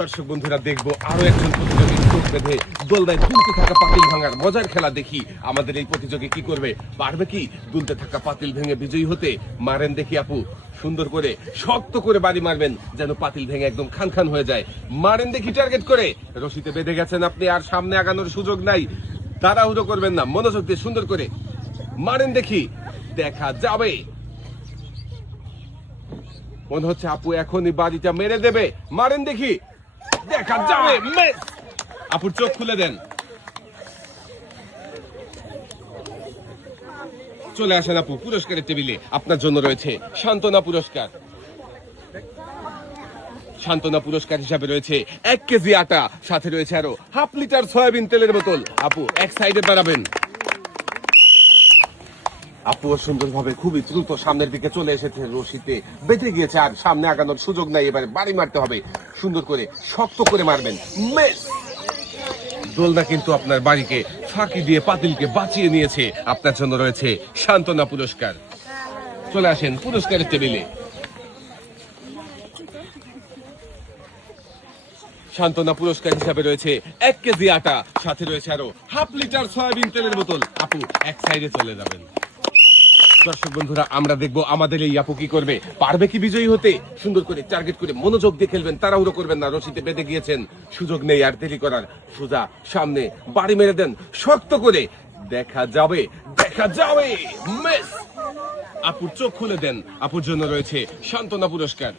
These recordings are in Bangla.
দর্শক বন্ধুরা দেখবো আরো একজন প্রতিযোগী চোখ বেঁধে দোলনায় দুলতে থাকা পাতিল ভাঙার মজার খেলা দেখি। আমাদের এই প্রতিযোগী কি করবে, পারবে কি দুলতে থাকা পাতিল ভেঙে বিজয়ী হতে? মারেন দেখি আপু, সুন্দর করে শক্ত করে বাড়ি মারবেন যেন পাতিল ভেঙে একদম খান খান হয়ে যায়। মারেন দেখি টার্গেট করে। রশিতে বেঁধে গেছেন আপনি, আর সামনে আগানোর সুযোগ নাই। তাড়াহুড়ো করবেন না, মনোযোগ দিয়ে সুন্দর করে মারেন দেখি, দেখা যাবে। মনে হচ্ছে আপু এখনই বাড়িটা মেরে দেবে। মারেন দেখি, দেখা যাবে। মিস। আপুর চোখ খুলে দেন। চলে আসেন আপু, পুরস্কারের টেবিলে আপনার জন্য রয়েছে সান্ত্বনা পুরস্কার। সান্ত্বনা পুরস্কার হিসাবে রয়েছে 1 কেজি আটা, সাথে রয়েছে আরো হাফ লিটার সয়াবিন তেলের বোতল। আপু এক সাইডে দাঁড়াবেন। আপু সুন্দরভাবে খুবই দ্রুত সামনের দিকে চলে এসেছে, রশিতে বেঁধে গিয়েছে, আর সামনে আগানোর সুযোগ নাই। এবারে বাড়ি মারতে হবে, সুন্দর করে শক্ত করে মারবেন। মিস। দোলনা কিন্তু আপনার বাড়িকে ফাঁকি দিয়ে পাতিলকে বাঁচিয়ে নিয়েছে। আপনার জন্য রয়েছে সান্ত্বনা পুরস্কার। চলে আসেন পুরস্কারের টেবিলে। সান্ত্বনা পুরস্কার হিসাবে রয়েছে 1 কেজি আটা, সাথে রয়েছে আরো হাফ লিটার সয়াবিন তেলের বোতল। আপু এক সাইডে চলে যাবেন। দর্শক বন্ধুরা আমরা দেখবো আমাদের এই আপু কি করবে, পারবে কি বিজয়ী হতে? সুন্দর করে টার্গেট করে মনোযোগ দিয়ে খেলবেন, তাড়াহুড়ো করবেন না। রশিতে বেঁধে গিয়েছেন, সুযোগ নেই আর দেরি করার। সোজা সামনে বাড়ি মেরে দেন শক্ত করে, দেখা যাবে, দেখা যাবে। মিস। আপুর চোখ খুলে দেন। আপুর জন্য রয়েছে সান্ত্বনা পুরস্কার।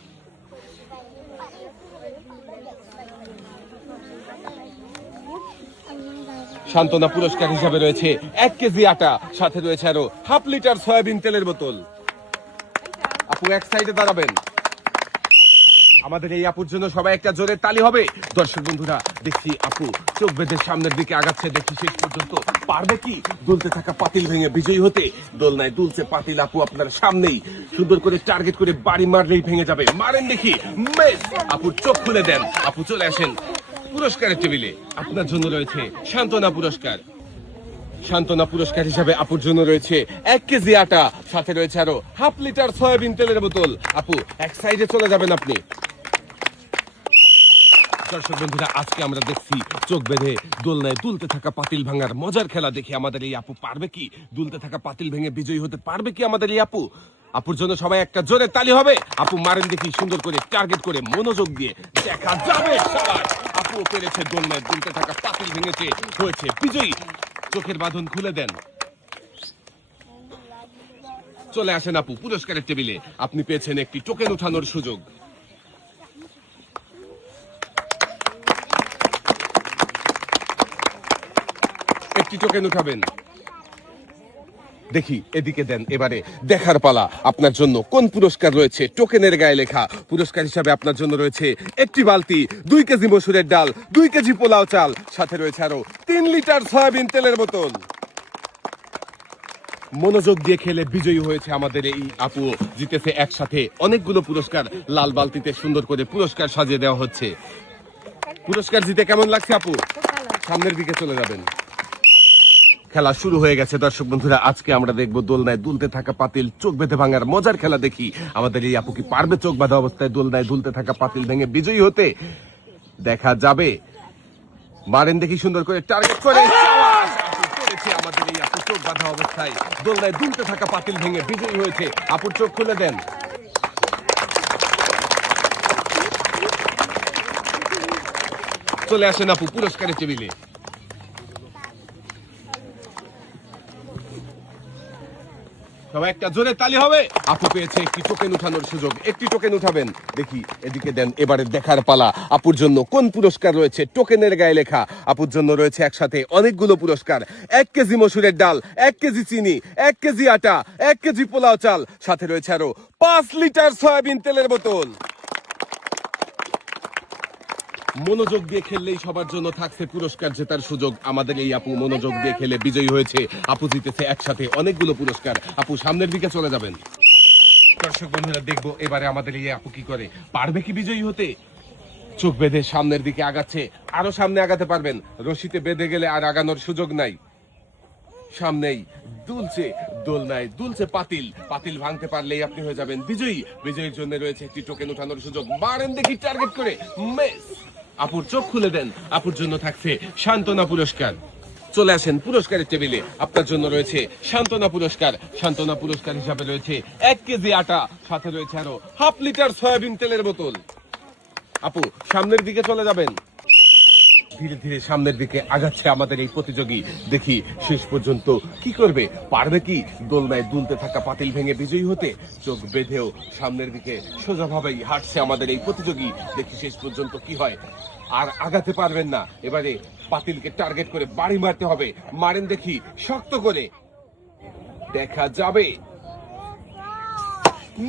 সান্ত্বনা পুরস্কার হিসাবে রয়েছে 1 কেজি আটা, সাথে রয়েছে আরো হাফ লিটার সয়াবিন তেলের বোতল। আপু এক সাইডে দাঁড়াবেন। আমাদের এই আপুর জন্য সবাই একটা জোরে তালি হবে। দর্শক বন্ধুরা দেখছি আপু চোখ বেঁধে সামনের দিকে আগাচ্ছে, দেখি শেষ পর্যন্ত পারবে কি দুলতে থাকা পাতিল ভেঙে বিজয়ী হতে? দোলনায় দুলছে পাতিল, আপু আপনার সামনেই। সুন্দর করে টার্গেট করে বাড়ি মারলেই ভেঙে যাবে। মারেন দেখি। মিস। আপুর চোখ খুলে দেন। আপু চলে আসেন পুরস্কারের টেবিলে। আপনার জন্য রয়েছে সান্ত্বনা পুরস্কার। সান্ত্বনা পুরস্কার হিসাবে আপুর জন্য রয়েছে 1 কেজি আটা, সাথে রয়েছে আরো হাফ লিটার সয়াবিন তেলের বোতল। আপু এক সাইডে চলে যাবেন আপনি। দর্শক বন্ধুরা আজকে আমরা দেখছি চোখ বেঁধে দোলনায় দুলতে থাকা পাতিল ভাঙার মজার খেলা দেখি। আমাদের এই আপু পারবে কি দুলতে থাকা পাতিল ভেঙে বিজয়ী হতে? পারবে কি আমাদের এই আপু? আপুর জন্য সবাই একটা জোরে তালি হবে। আপু মারেন দেখি, সুন্দর করে টার্গেট করে মনোযোগ দিয়ে, দেখা যাবে। সবার আপু পেরেছে, দোলনায় দুলতে থাকা পাতিল ভেঙেছে, হয়েছে বিজয়ী। চোখের বাঁধন খুলে দেন। চলে আসেন আপু পুরস্কারের টেবিলে। আপনি পেয়েছেন একটি টোকেন উঠানোর সুযোগ। একটি টোকেন উঠাবেন। দেখি এদিকে দেন। এবারে দেখার পালা আপনার জন্য কোন পুরস্কার রয়েছে। টোকেনের গায়ে লেখা পুরস্কার হিসাবে আপনার জন্য রয়েছে 1টি বালতি, 2 কেজি মসুরের ডাল, 2 কেজি পোলাও চাল, সাথে রয়েছে আরো 3 লিটার সয়াবিন তেলের বোতল। মনোযোগ দিয়ে খেলে বিজয়ী হয়েছে আমাদের এই আপু, জিতেছে একসাথে অনেকগুলো পুরস্কার। লাল বালতিতে সুন্দর করে পুরস্কার সাজিয়ে দেওয়া হচ্ছে। পুরস্কার জিতে কেমন লাগছে আপু? সামনের দিকে চলে যাবেন। খেলা শুরু হয়ে গেছে। দর্শক বন্ধুরা আজকে আমরা দেখবো দোলনায় দুলতে থাকা পাতিল চোখ বেঁধে ভাঙার মজার খেলা দেখি। আমাদের এই আপু কি পারবে চোখ বাঁধা অবস্থায় দোলনায় দুলতে থাকা পাতিল ভেঙে বিজয়ী হতে? দেখা যাবে। মারেন দেখি, সুন্দর করে টার্গেট করে। আমাদের এই আপু চোখ বাঁধা অবস্থায় দোলনায় দুলতে থাকা পাতিল ভেঙে বিজয়ী হয়েছে। আপুর চোখ খুলে দেন। চলে আসেন আপু পুরস্কারের টেবিলে। সবাই একটা জোরে তালি হবে। আপু পেয়েছে একটি টোকেন উঠানোর সুযোগ। একটি টোকেন উঠাবেন। দেখি এদিকে দেন। এবারে দেখার পালা আপুর জন্য কোন পুরস্কার রয়েছে। টোকেনের গায়ে লেখা আপুর জন্য রয়েছে একসাথে অনেকগুলো পুরস্কার। 1 কেজি মসুরের ডাল, 1 কেজি চিনি, 1 কেজি আটা, 1 কেজি পোলাও চাল, সাথে রয়েছে আরো 5 লিটার সয়াবিন তেলের বোতল। মনোযোগ দিয়ে খেললেই সবার জন্য থাকছে পুরস্কার জেতার সুযোগ। আমাদের এই আপু মনোযোগ দিয়ে খেলে বিজয়ী হয়েছে। আপু জিতেছে একসাথে অনেকগুলো পুরস্কার। আপু সামনের দিকে চলে যাবেন। দর্শক বন্ধুরা দেখবো এবারে আমাদের এই আপু কি করে, পারবে কি বিজয়ী হতে? চোখ বেঁধে সামনের দিকে আগাচ্ছে, আরো সামনে আগাতে পারবেন। রশিতে বেঁধে গেলে আর আগানোর সুযোগ নাই। সামনেই দুলছে দোলনায় দুলছে পাতিল। পাতিল ভাঙতে পারলেই আপনি হয়ে যাবেন বিজয়ী। বিজয়ীর জন্য রয়েছে একটি টোকেন উঠানোর সুযোগ। মারেন দেখি টার্গেট করে। মিস। আপুর চোখ খুলে দেন, আপুর জন্য থাকছে সান্ত্বনা পুরস্কার। চলে আসেন পুরস্কারের টেবিলে, আপনার জন্য রয়েছে সান্ত্বনা পুরস্কার। সান্ত্বনা পুরস্কার হিসাবে রয়েছে 1 কেজি আটা, সাথে রয়েছে আরো হাফ লিটার সয়াবিন তেলের বোতল। আপু সামনের দিকে চলে যাবেন। ধীরে ধীরে সামনের দিকে আগাচ্ছে আমাদের এই প্রতিযোগী। দেখি শেষ পর্যন্ত কি করবে, পারবে কি দোলনায় দুলতে থাকা পাতিল ভেঙে বিজয়ী হতে? চোখ বেঁধেও সামনের দিকে সোজাভাবেই হাঁটছে আমাদের এই প্রতিযোগী। দেখি শেষ পর্যন্ত কি হয়। আর আগাতে পারবেন না, এবারে পাতিলকে টার্গেট করে বাড়ি মারতে হবে। মারেন দেখি শক্ত করে, দেখা যাবে।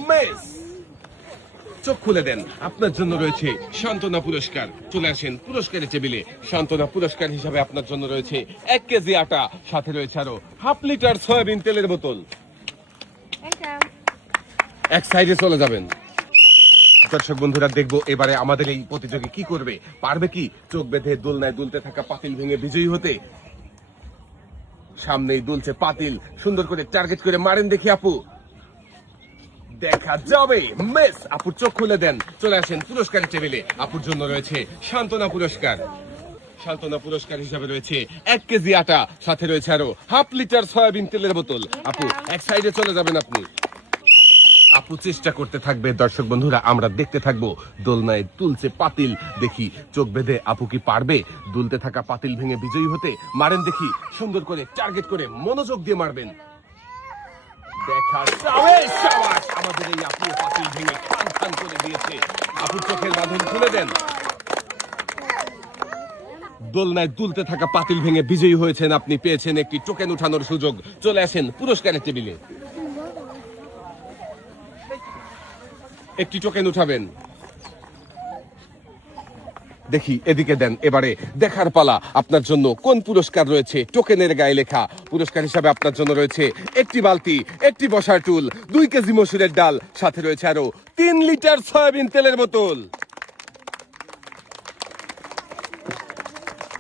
মিস। চোখ খুলে দেন, আপনার জন্য রয়েছে সান্ত্বনা পুরস্কার। চলে আসেন পুরস্কারের টেবিলে। সান্ত্বনা পুরস্কার হিসাবে আপনার জন্য রয়েছে 1 কেজি আটা, সাথে রয়েছে আরো হাফ লিটার সয়াবিন তেলের বোতল। এক সাইডে চলে যাবেন। দর্শক বন্ধুরা, দেখবো এবারে আমাদের এই প্রতিযোগী কি করবে, পারবে কি চোখ বেঁধে দোলনায় দুলতে থাকা পাতিল ভেঙে বিজয়ী হতে? সামনেই দুলছে পাতিল, সুন্দর করে টার্গেট করে মারেন দেখি আপু, দেখা যাবে। মিস। আপুর চোখ খুলে দেন, চলে আসেন পুরস্কারের টেবিলে। আপুর জন্য রয়েছে সান্ত্বনা পুরস্কার। সান্ত্বনা পুরস্কার হিসাবে রয়েছে 1 কেজি আটা, সাথে রয়েছে আরো হাফ লিটার সয়াবিন তেলের বোতল। আপু এক সাইডে চলে যাবেন আপনি। আপু চেষ্টা করতে থাকবে। দর্শক বন্ধুরা, আমরা দেখতে থাকবো। দোলনায় তুলছে পাতিল, দেখি চোখ বেঁধে আপু কি পারবে দুলতে থাকা পাতিল ভেঙে বিজয়ী হতে? মারেন দেখি, সুন্দর করে টার্গেট করে মনোযোগ দিয়ে মারবেন, দেখা যাবে। শাবাশ, আমাদের এই আপু পাতিল ভেঙে খান খান করে দিয়েছে। আপুর চোখের বাঁধন খুলে দেন। দোলনায় দুলতে থাকা পাতিল ভেঙে বিজয়ী হয়েছেন আপনি, পেয়েছেন একটি টোকেন উঠানোর সুযোগ। চলে আসেন পুরস্কারের টেবিলে, একটি টোকেন উঠাবেন। দেখি এদিকে দেন। এবারে দেখার পালা, আপনার জন্য কোন পুরস্কার রয়েছে। টোকেনের গায়ে লেখা পুরস্কার হিসাবে আপনার জন্য রয়েছে একটি বালতি, একটি বসার টুল, 2 কেজি মসুরের ডাল, সাথে রয়েছে আরো 3 লিটার সয়াবিন তেলের বোতল।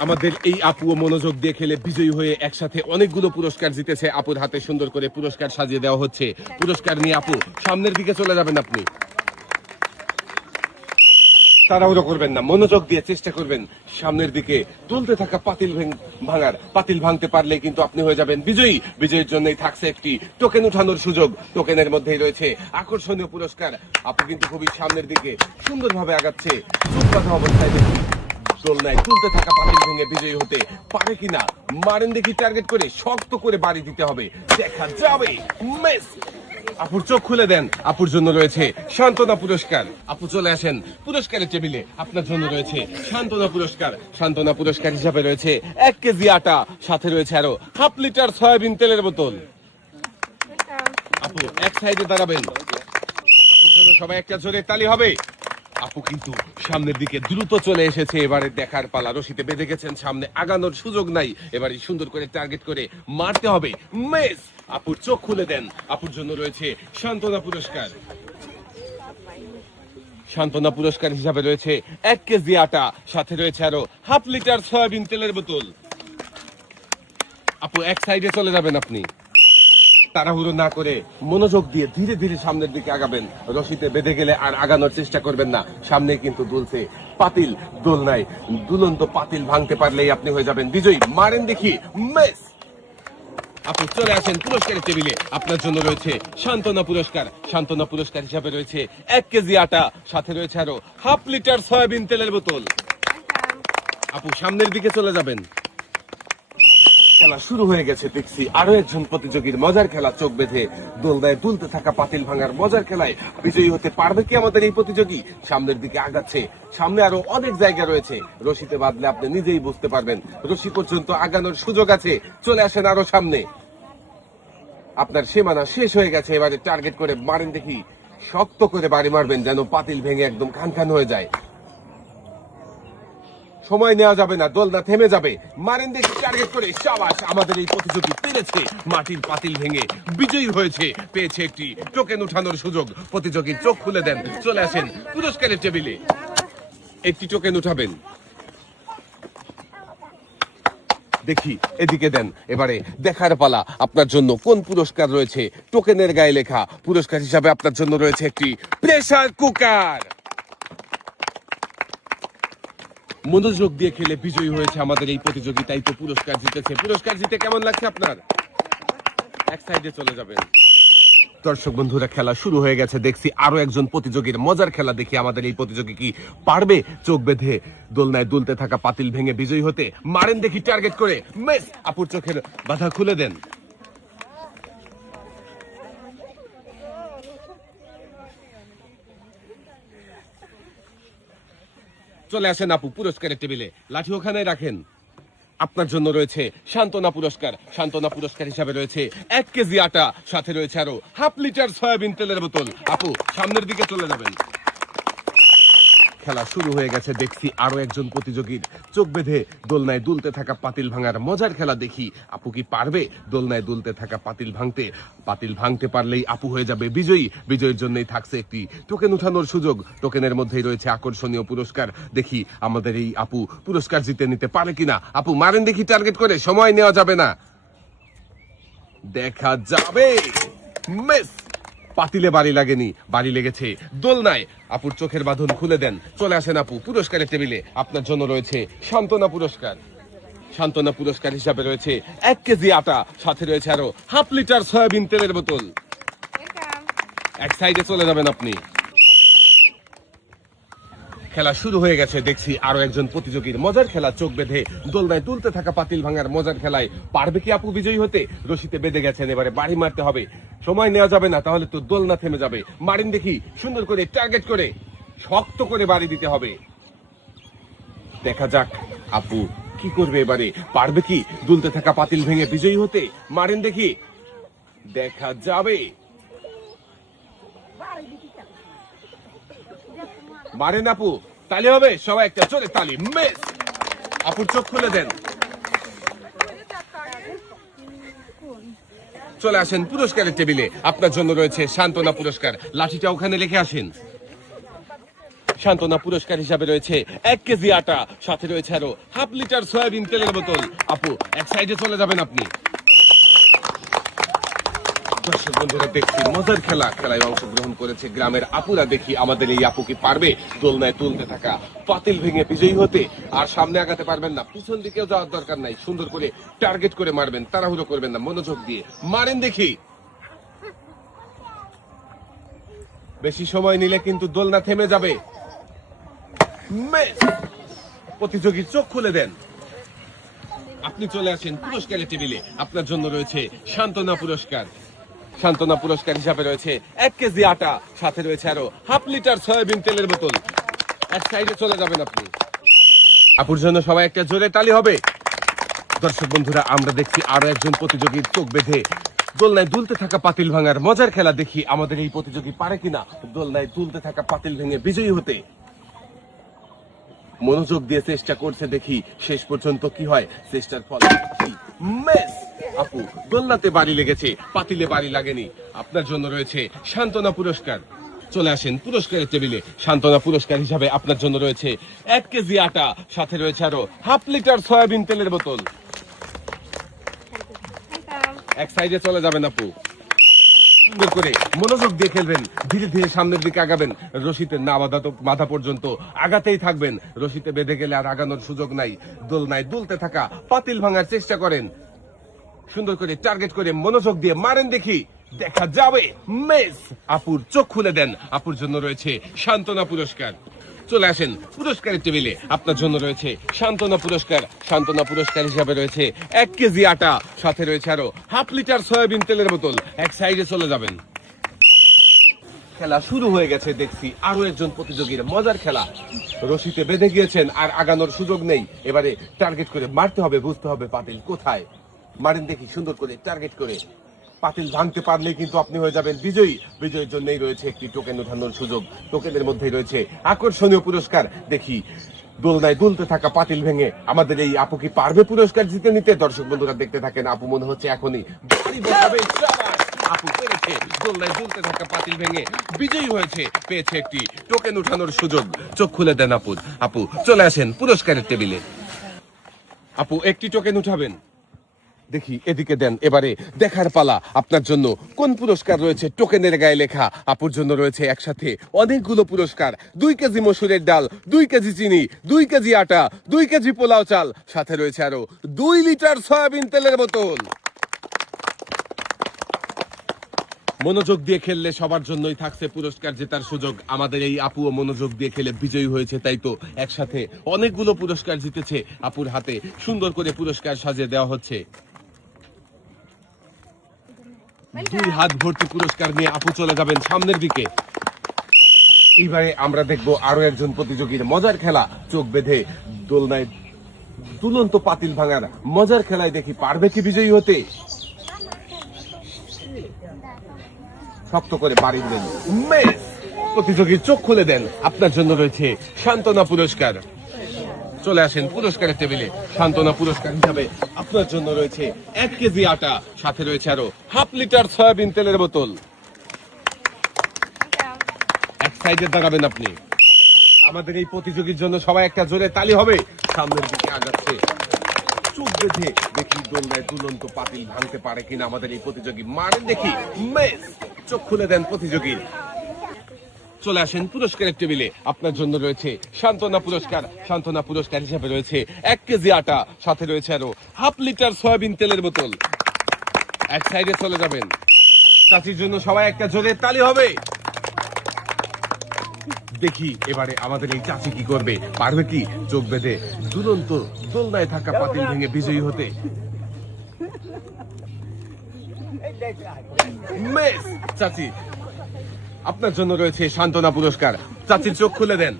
আমাদের এই আপুও মনোযোগ দিয়ে খেলে বিজয়ী হয়ে একসাথে অনেকগুলো পুরস্কার জিতেছে। আপুর হাতে সুন্দর করে পুরস্কার সাজিয়ে দেওয়া হচ্ছে। পুরস্কার নিয়ে আপু সামনের দিকে চলে যাবেন আপনি। তাড়াহুড়ো করবেন না, মনোযোগ দিয়ে চেষ্টা করবেন সামনের দিকে তুলতে থাকা পাতিল ভাঙতে পারলে কিন্তু আপনি হয়ে যাবেন বিজয়ী। বিজয়ীর জন্যই থাকছে একটি টোকেন উঠানোর সুযোগ। টোকেনের মধ্যেই রয়েছে আকর্ষণীয় পুরস্কার। আপনি কিন্তু খুবই সামনের দিকে সুন্দরভাবে আগাচ্ছে। চোখ বাঁধা অবস্থায় দেখি দোলনায় তুলতে থাকা পাতিল ভেঙে বিজয়ী হতে পারে কিনা। মারেন দেখি টার্গেট করে, শক্ত করে বাড়ি দিতে হবে, দেখা যাবে। মিস। আপুর চোখ খুলে দেন, আপুর জন্য রয়েছে সান্ত্বনা পুরস্কার। আপু চলে আসেন পুরস্কারের টেবিলে, আপনার জন্য রয়েছে সান্ত্বনা পুরস্কার। সান্ত্বনা পুরস্কার হিসাবে রয়েছে 1 কেজি আটা, সাথে রয়েছে আরো হাফ লিটার সয়াবিন তেলের বোতল। আপু এক সাইডে দাঁড়াবেন। আপুর জন্য সবাই একটা জোরে তালি হবে। আপু কিন্তু সামনের দিকে দ্রুত চলে এসেছে। এবারে দেখার পালা, রশিতে বেঁধে গেছেন, সামনে আগানোর সুযোগ নাই। এবারে সুন্দর করে টার্গেট করে মারতে হবে। মিস। আপুর চোখ খুলে দেন, আপুর জন্য রয়েছে সান্ত্বনা পুরস্কার। সান্ত্বনা পুরস্কার হিসাবে রয়েছে 1 কেজি আটা, সাথে রয়েছে আরো হাফ লিটার সয়াবিন তেলের বোতল। আপু এক সাইডে চলে যাবেন আপনি। তাড়াহুড়ো না করে মনোযোগ দিয়ে ধীরে ধীরে সামনের দিকে আগাবেন। রশিতে বেঁধে গেলে আর আগানোর চেষ্টা করবেন না। সামনে কিন্তু দুলছে পাতিল, দোলনায় দুলন্ত পাতিল ভাঙতে পারলেই আপনি হয়ে যাবেন বিজয়ী। মারেন দেখি। মিস। আপনি চলে আসেন পুরস্কারের টেবিলে, আপনার জন্য রয়েছে সান্ত্বনা পুরস্কার। সান্ত্বনা পুরস্কার হিসাবে রয়েছে 1 কেজি আটা, সাথে রয়েছে আরো হাফ লিটার সয়াবিন তেলের বোতল। আপু সামনের দিকে চলে যাবেন। খেলা শুরু হয়ে গেছে দেখছি। আরো একজন প্রতিযোগীর মজার খেলা, চোখ বেঁধে দোলনায় দুলতে থাকা পাতিল ভাঙার মজার খেলায় বিজয়ী হতে পারবে কি আমাদের এই প্রতিযোগী? সামনের দিকে আগাচ্ছে। সামনে আরো অনেক জায়গা রয়েছে, রশিতে বাঁধলে আপনি নিজেই বুঝতে পারবেন। রশি পর্যন্ত আগানোর সুযোগ আছে। চলে আসেন আরো সামনে, আপনার সীমানা শেষ হয়ে গেছে। এবারে টার্গেট করে মারেন দেখি, শক্ত করে বাড়ি মারবেন যেন পাতিল ভেঙে একদম খান খান হয়ে যায়। সময় নেওয়া যাবে না, দোলনা থেমে যাবে। মারেন দেখি টার্গেট করে। শাবাশ, আমাদের এই প্রতিযোগী পেরেছে মাটির পাতিল ভেঙে বিজয়ী হয়েছে, পেয়েছে একটি টোকেন উঠানোর সুযোগ। প্রতিযোগীর চোখ খুলে দেন, চলে আসেন পুরস্কারের টেবিলে, একটি টোকেন উঠাবেন। দেখি এদিকে দেন। এবারে দেখার পালা, আপনার জন্য কোন পুরস্কার রয়েছে। টোকেনের গায়ে লেখা পুরস্কার হিসাবে আপনার জন্য রয়েছে একটি প্রেসার কুকার। মনোযোগ দিয়ে খেলে বিজয়ী হয়েছে আমাদের এই প্রতিযোগিতায়। তো পুরস্কার জিতেছে, পুরস্কার জিতে কেমন লাগছে আপনার? এক সাইডে চলে যাবেন। দর্শক বন্ধুরা, খেলা শুরু হয়ে গেছে। দেখছি আরো একজন প্রতিযোগীর মজার খেলা দেখি আমাদের এই প্রতিযোগী কি পারবে চোখ বেঁধে দোলনায় দুলতে থাকা পাতিল ভেঙে বিজয়ী হতে। মারেন দেখি টার্গেট করে, মিস। আপুর চোখের বাধা খুলে দেন। চলে আসেন আপু পুরস্কারের টেবিলে, লাঠি ওখানে রাখেন। আপনার জন্য রয়েছে সান্ত্বনা পুরস্কার। সান্ত্বনা পুরস্কার হিসাবে রয়েছে 1 কেজি আটা, সাথে রয়েছে আরো হাফ লিটার সয়াবিন তেলের বোতল। আপু সামনের দিকে চলে যাবেন। খেলা শুরু হয়ে গেছে। দেখছি আরো একজন প্রতিযোগীর চোখ বেঁধে দোলনায় দুলতে থাকা পাতিল ভাঙার মজার খেলা দেখি। আপু কি পারবে দোলনায় দুলতে থাকা পাতিল ভাঙতে? পাতিল ভাঙতে পারলেই আপু হয়ে যাবে বিজয়ী। বিজয়ীর জন্যই থাকছে একটি টোকেন উঠানোর সুযোগ। টোকেনের মধ্যেই রয়েছে আকর্ষণীয় পুরস্কার। দেখি আমাদের এই আপু পুরস্কার জিতে নিতে পারে কিনা। আপু মারেন দেখি টার্গেট করে, সময় নেওয়া যাবে না। দেখা যাবে, মিস। পাতিলে বাড়ি লাগেনি, বাড়ি লেগেছে দোলনায়। আপুর চোখের বাঁধন খুলে দেন। চলে আসেন আপু পুরস্কারের টেবিলে। আপনার জন্য রয়েছে সান্ত্বনা পুরস্কার। সান্ত্বনা পুরস্কার হিসাবে রয়েছে 1 কেজি আটা, সাথে রয়েছে আরো হাফ লিটার সয়াবিন তেলের বোতল। এক সাইডে চলে যাবেন আপনি। খেলা শুরু হয়ে গেছে। দেখছি আরো একজন প্রতিযোগীর মজার খেলা, চোখ বেঁধে দোলনায় তুলতে থাকা পাতিল ভাঙার মজার খেলায় পারবে কি আপু বিজয়ী হতে? রশিতে বেঁধে গেছেন, এবারে বাড়ি মারতে হবে। সময় নেওয়া যাবে না, তাহলে তো দোলনা থেমে যাবে। মারিন দেখি সুন্দর করে টার্গেট করে, শক্ত করে বাড়ি দিতে হবে। দেখা যাক আপু কি করবে এবারে, পারবে কি দুলতে থাকা পাতিল ভেঙে বিজয়ী হতে? মারিন দেখি, দেখা যাবে। মারেন আপু, তালি হবে সবাই একটা চলে তালি, মিস। আপুর চোখ খুলে দেন। চলে আসেন পুরস্কারের টেবিলে। আপনার জন্য রয়েছে সান্ত্বনা পুরস্কার। লাঠিটা ওখানে রেখে আসেন। সান্ত্বনা পুরস্কার হিসাবে রয়েছে 1 কেজি আটা, সাথে রয়েছে আরো হাফ লিটার সয়াবিন তেলের বোতল। আপু এক সাইডে চলে যাবেন আপনি। দর্শক বন্ধুরা, দেখছি মজার খেলা। খেলায় অংশগ্রহণ করেছে গ্রামের আপুরা। দেখি আমাদের এই আপু কি পারবে দোলনায় তুলতে থাকা পাতিল ভেঙে বিজয়ী হতে? আর সামনে আগাতে পারবেন না, পিছন দিকেও যাওয়ার দরকার নাই। সুন্দর করে টার্গেট করে মারবেন, তাড়াহুড়ো করবেন না, মনোযোগ দিয়ে মারেন দেখি। বেশি সময় নিলে কিন্তু দোলনা থেমে যাবে। মিস। প্রতিযোগীর চোখ খুলে দেন। আপনি চলে আসেন পুরস্কারের টেবিলে। আপনার জন্য রয়েছে সান্ত্বনা পুরস্কার। সান্ত্বনা পুরস্কার হিসাবে রয়েছে 1 কেজি আটা, সাথে রয়েছে আরো হাফ লিটার সয়াবিন তেলের বোতল। এক সাইডে চলে যাবেন আপনি। আপুর জন্য সবাই একটা জোরে তালি হবে। দর্শক বন্ধুরা, আমরা দেখছি আরো একজন প্রতিযোগীর চোখ বেঁধে দোলনায় দুলতে থাকা পাতিল ভাঙার মজার খেলা দেখি আমাদের এই প্রতিযোগী পারে কিনা দোলনায় দুলতে থাকা পাতিল ভেঙে বিজয়ী হতে। মনোযোগ দিয়ে চেষ্টা করছে, দেখি শেষ পর্যন্ত কি হয়। চেষ্টার ফল মিস। আপু দোলনাতে বাড়ি লেগেছে, পাতিলে বাড়ি লাগেনি। আপনার জন্য রয়েছে সান্ত্বনা পুরস্কার। চলে আসেন পুরস্কারের টেবিলে। সান্ত্বনা পুরস্কার হিসাবে আপনার জন্য রয়েছে 1 কেজি আটা, সাথে রয়েছে আরো হাফ লিটার সয়াবিন তেলের বোতল। এক সাইডে চলে যাবেন আপু। সুন্দর করে মনোযোগ দিয়ে খেলবেন, ধীরে ধীরে সামনের দিকে আগাবেন। রশিতে না বাধা পর্যন্ত আগাতেই থাকবেন। রশিতে বেঁধে গেলে আর আগানোর সুযোগ নাই। দোলনায় দুলতে থাকা পাতিল ভাঙার চেষ্টা করেন। সুন্দর করে টার্গেট করে মনোযোগ দিয়ে মারেন দেখি, দেখা যাবে, মিস। আপুর চোখ খুলে দেন। আপুর জন্য রয়েছে সান্ত্বনা পুরস্কার। চলে আসেন পুরস্কারের টেবিলে। আপনার জন্য রয়েছে সান্ত্বনা পুরস্কার। সান্ত্বনা পুরস্কার হিসাবে রয়েছে 1 কেজি আটা, সাথে রয়েছে আরো হাফ লিটার সয়াবিন তেলের বোতল। এক সাইডে চলে যাবেন। খেলা শুরু হয়ে গেছে। দেখছি আরো একজন প্রতিযোগীর মজার খেলা। রশিতে বেঁধে গিয়েছেন, আর আগানোর সুযোগ নেই। এবারে টার্গেট করে মারতে হবে, বুঝতে হবে পাতিল কোথায়। মারেন দেখি সুন্দর করে টার্গেট করে। পাতিল ভাঙতে পারলে কিন্তু আপনি হয়ে যাবেন বিজয়ী। বিজয়ীর জন্যই রয়েছে একটি টোকেন উঠানোর সুযোগ। টোকেনের মধ্যেই রয়েছে আকর্ষণীয় পুরস্কার। দেখি দোলনায় দুলতে থাকা পাতিল ভেঙে আমাদের এই আপু কি পারবে পুরস্কার জিতে নিতে? দর্শক বন্ধুরা দেখতে থাকেন। আপু মনে হচ্ছে এখনই বাড়ি বসাবে। আপু পেরেছে দোলনায় দুলতে থাকা পাতিল ভেঙে বিজয়ী হয়েছে, পেয়েছে একটি টোকেন উঠানোর সুযোগ। চোখ খুলে দেন আপু। আপু চলে আসেন পুরস্কারের টেবিলে। আপু একটি টোকেন উঠাবেন। দেখি এদিকে দেন, এবারে দেখার পালা আপনার জন্য কোন পুরস্কার রয়েছে। টোকেনের গায়ে লেখা আপুর জন্য রয়েছে একসাথে অনেকগুলো পুরস্কার। 2 কেজি মসুরের ডাল, 2 কেজি চিনি, 2 কেজি আটা, 2 কেজি পোলাও চাল, সাথে রয়েছে আরো 2 লিটার সয়াবিন তেলের বোতল। মনোযোগ দিয়ে খেললে সবার জন্যই থাকছে পুরস্কার জেতার সুযোগ। আমাদের এই আপুও মনোযোগ দিয়ে খেলে বিজয়ী হয়েছে, তাই তো একসাথে অনেকগুলো পুরস্কার জিতেছে। আপুর হাতে সুন্দর করে পুরস্কার সাজিয়ে দেওয়া হচ্ছে। 2 হাত ভর্তি পুরস্কার নিয়ে আপু চলে যাবেন সামনের দিকে। এইবারে আমরা দেখব আরো একজন প্রতিযোগীর মজার খেলা। চোখ বেঁধে দোলনায় দুলন্ত পাতিল ভাঙার মজার খেলায় দেখি পারবে কি বিজয়ী হতে। শক্ত করে বাড়ি দেন, প্রতিযোগীর চোখ খুলে দেন। আপনার জন্য রয়েছে সান্ত্বনা পুরস্কার। চলে আসেন পুরস্কারের টেবিলে। সান্ত্বনা পুরস্কার হিসাবে আপনার জন্য রয়েছে 1 কেজি আটা, সাথে রয়েছে আরো 1/2 লিটার সয়াবিন তেলের বোতল। এক সাইডে দাঁড়াবেন আপনি। আমাদের এই প্রতিযোগীর জন্য সবাই একটা জোরে তালি হবে। সামনের দিকে আগাচ্ছে, চোখ বেঁধে দেখি দোলনায় দুলন্ত পাতিল ভাঙতে পারে কিনা আমাদের এই প্রতিযোগী। মারেন দেখি, চোখ খুলে দেন প্রতিযোগীর। চলে আসেন পুরস্কারের টেবিলে। আপনার জন্য রয়েছে সান্ত্বনা পুরস্কার। সান্ত্বনা পুরস্কার হিসেবে রয়েছে 1 কেজি আটা, সাথে রয়েছে আরো 1/2 লিটার সয়াবিন তেলের বোতল। এক সাইডে চলে যাবেন। চাচির জন্য সবাই একটা জোরে তালি হবে। দেখি এবারে আমাদের এই চাচি কি করবে, পারবে কি চোখ বেঁধে দুরন্ত দোলনায় থাকা পাতিল ভেঙে বিজয়ী হতে। চাচি, আপনার জন্য রয়েছে সান্ত্বনা পুরস্কার। চাচির চোখ খুলে দেন।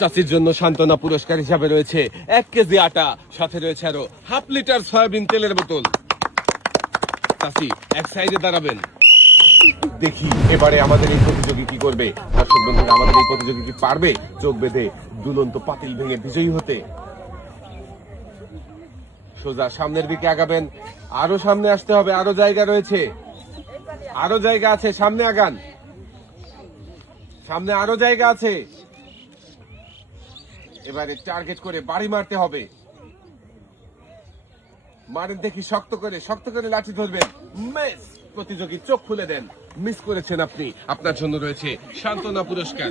চাচির জন্য সান্ত্বনা পুরস্কার হিসাবে রয়েছে 1 কেজি আটা, সাথে রয়েছে আরো 1/2 লিটার সয়াবিন তেলের বোতল। চাচি এক সাইডে দাঁড়াবেন। দেখি এবারে আমাদের এই প্রতিযোগী কি করবে। দর্শক বন্ধুরা, আমাদের এই প্রতিযোগী কি পারবে চোখ বেঁধে দুলন্ত পাতিল ভেঙে বিজয়ী হতে। সোজা সামনের দিকে আগাবেন। আরো সামনে আসতে হবে, আরো জায়গা রয়েছে, আরো জায়গা আছে। সামনে আগান, সামনে আরো জায়গা আছে। এবারে টার্গেট করে বাড়ি মারতে হবে। মারেন দেখি, শক্ত করে, শক্ত করে লাঠি ধরবেন। প্রতিযোগী চোখ খুলে দেন। মিস করেছেন আপনি। আপনার জন্য রয়েছে সান্ত্বনা পুরস্কার।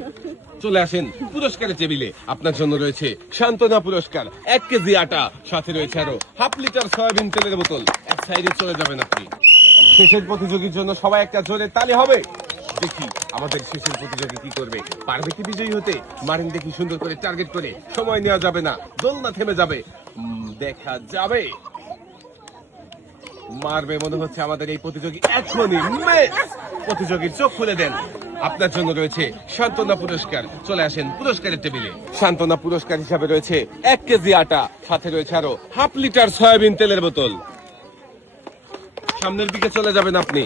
চলে আসেন পুরস্কারের টেবিলে। আপনার জন্য রয়েছে সান্ত্বনা পুরস্কার, 1 কেজি আটা, সাথে রয়েছে আরো 1/2 লিটার সয়াবিন তেলের বোতল। এক সাইডে চলে যাবেন আপনি। শেষের প্রতিযোগীর জন্য সবাই একটা জোরে তালি হবে। দেখি আমাদের শেষের প্রতিযোগী কি করবে, পারবে কি বিজয়ী হতে। মারেন দেখি সুন্দর করে, টার্গেট করে। সময় নেওয়া যাবে না, দোলনা থেমে যাবে। দেখা যাবে, মারবে মনে হচ্ছে আমাদের এই প্রতিযোগী এখনই। প্রতিযোগীর চোখ খুলে দেন। আপনার জন্য রয়েছে সান্ত্বনা পুরস্কার। চলে আসেন পুরস্কারের টেবিলে। সান্ত্বনা পুরস্কার হিসাবে রয়েছে 1 কেজি আটা, সাথে রয়েছে আরো 1/2 লিটার সয়াবিন তেলের বোতল। সামনের দিকে চলে যাবেন আপনি।